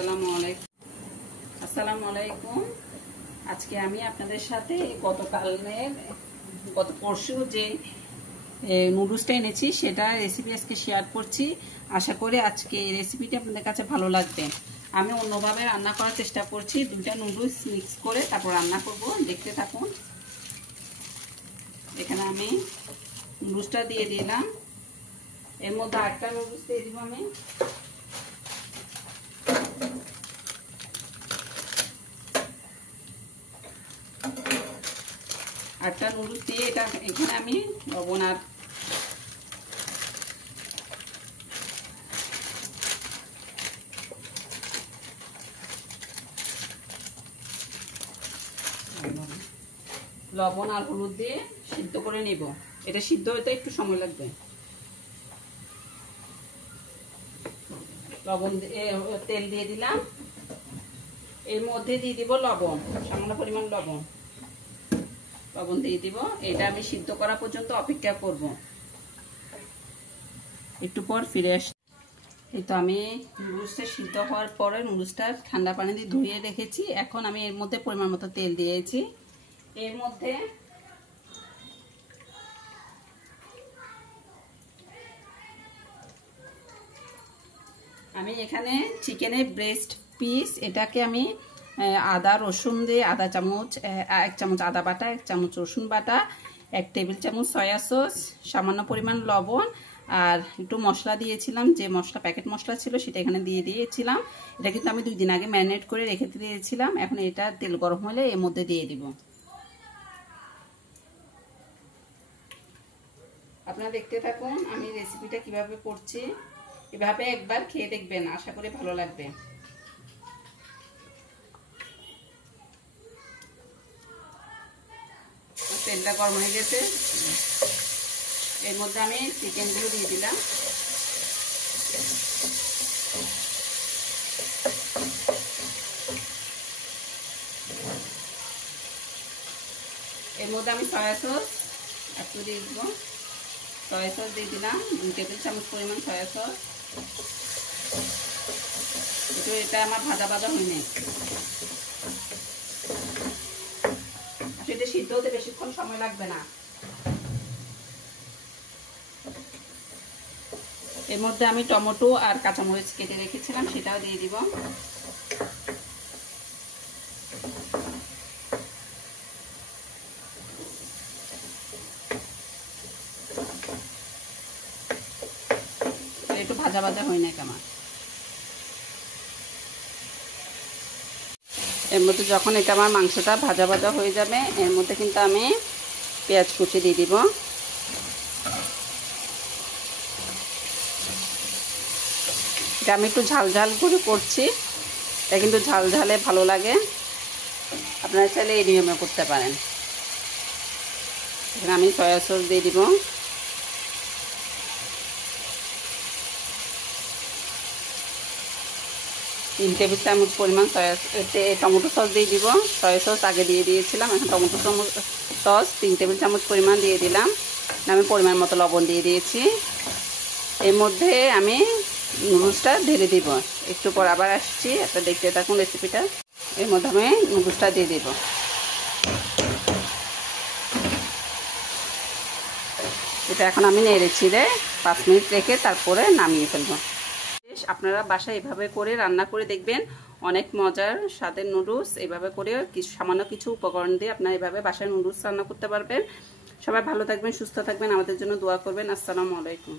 আসসালামু আলাইকুম। আজকে আমি আপনাদের সাথে গত পরশু যে নুডলসটা এনেছি সেটা রেসিপি আজকে শেয়ার করছি। আশা করি আজকে এই রেসিপিটি আপনাদের কাছে ভালো লাগবে। আমি অন্যভাবে রান্না করার চেষ্টা করছি, দুইটা নুডলস মিক্স করে তারপর রান্না করব। দেখতে থাকুন। এখানে আমি নুডলসটা দিয়ে দিলাম, এর মধ্যে আরেকটা নুডলস দিয়ে দিব আমি। আরেকটা নুডলস দিয়ে এখানে আমি লবণ আর হলুদ দিয়ে সিদ্ধ করে নেব। এটা সিদ্ধ হতে একটু সময় লাগবে। তেল দিয়ে দিলাম, এর মধ্যে দিয়ে দিব লবণ, সামান্য পরিমাণ লবণ দিয়ে দিব। এটা আমি সিদ্ধ করা পর্যন্ত অপেক্ষা করব। একটু পর ফিরে আসি। এই তো আমি নুডলসটা সিদ্ধ হওয়ার পরে নুডলসটা ঠান্ডা পানি দিয়ে ধুয়ে রেখেছি। এখন আমি এর মধ্যে পরিমাণ মতো তেল দিয়েছি। এর মধ্যে আমি এখানে চিকেনের ব্রেস্ট পিস, এটাকে আমি আদা রসুন দিয়ে এক চামচ আদা বাটা, 1 চামচ রসুন বাটা, 1 টেবিল চামচ সয়া সস, সামান্য পরিমাণ লবণ আর একটু মশলা দিয়েছিলাম, যে প্যাকেট মশলা ছিল সেটা এখানে দিয়ে দিয়েছিলাম। এটা কিন্তু আমি 2 দিন আগে ম্যারিনেট করে রেখে দিয়েছিলাম। এখন এটা তেল গরম হলে এর মধ্যে দিয়ে দিব। আপনারা দেখতে থাকুন আমি রেসিপিটা কিভাবে করছি। এভাবে একবার খেয়ে দেখবেন, আশা করি ভালো লাগবে। তেলটা গরম হয়ে গেছে, এর মধ্যে আমি চিকেনগুলো দিয়ে দিলাম। এর মধ্যে আমি সয়া সস একটু দিয়ে দিব। সয়া সস দিয়ে দিলাম 2 টেবিল চামচ পরিমাণ সয়া সস। এটা আমার ভাজা হয়নি, এটা সিদ্ধ হতে বেশিক্ষণ সময় লাগবে না। এর মধ্যে আমি টমেটো আর কাঁচামরিচ কেটে রেখেছিলাম, সেটাও দিয়ে দিব। একটু ভাজা হয় না কেমন। এর মধ্যে যখন এটা আমার মাংসটা ভাজা হয়ে যাবে, এর মধ্যে কিন্তু আমি পেঁয়াজ কুচি দিয়ে দিব। এটা আমি একটু ঝাল করে করছি, এটা কিন্তু ঝালে ভালো লাগে। আপনারা চাইলে এই নিয়মে করতে পারেন। এখানে আমি সয়া সস দিয়ে দিব। তিন টেবিল চামচ পরিমাণ টমেটো সস দিয়ে দিব। সয়া সস আগে দিয়ে দিয়েছিলাম, এখন টমেটো সস 3 টেবিল চামচ পরিমাণ দিয়ে দিলাম। আমি পরিমাণ মতো লবণ দিয়ে দিয়েছি। এর মধ্যে আমি নুডলসটা ঢেলে দিব। একটু পর আবার আসছি, আপনারা দেখতে থাকুন রেসিপিটা। এর মধ্যে আমি নুডলসটা দিয়ে দেব। এটা এখন আমি নেড়ে ছিঁড়ে 5 মিনিট রেখে তারপরে নামিয়ে ফেলবো। আপনারা বাসায় এভাবে করে রান্না করে দেখবেন, অনেক মজার স্বাদের নুডলস। এভাবে করে সামান্য কিছু উপকরণ দিয়ে আপনারা এভাবে বাসায় নুডলস রান্না করতে পারবেন। সবাই ভালো থাকবেন, সুস্থ থাকবেন, আমাদের জন্য দোয়া করবেন। আসসালামু আলাইকুম।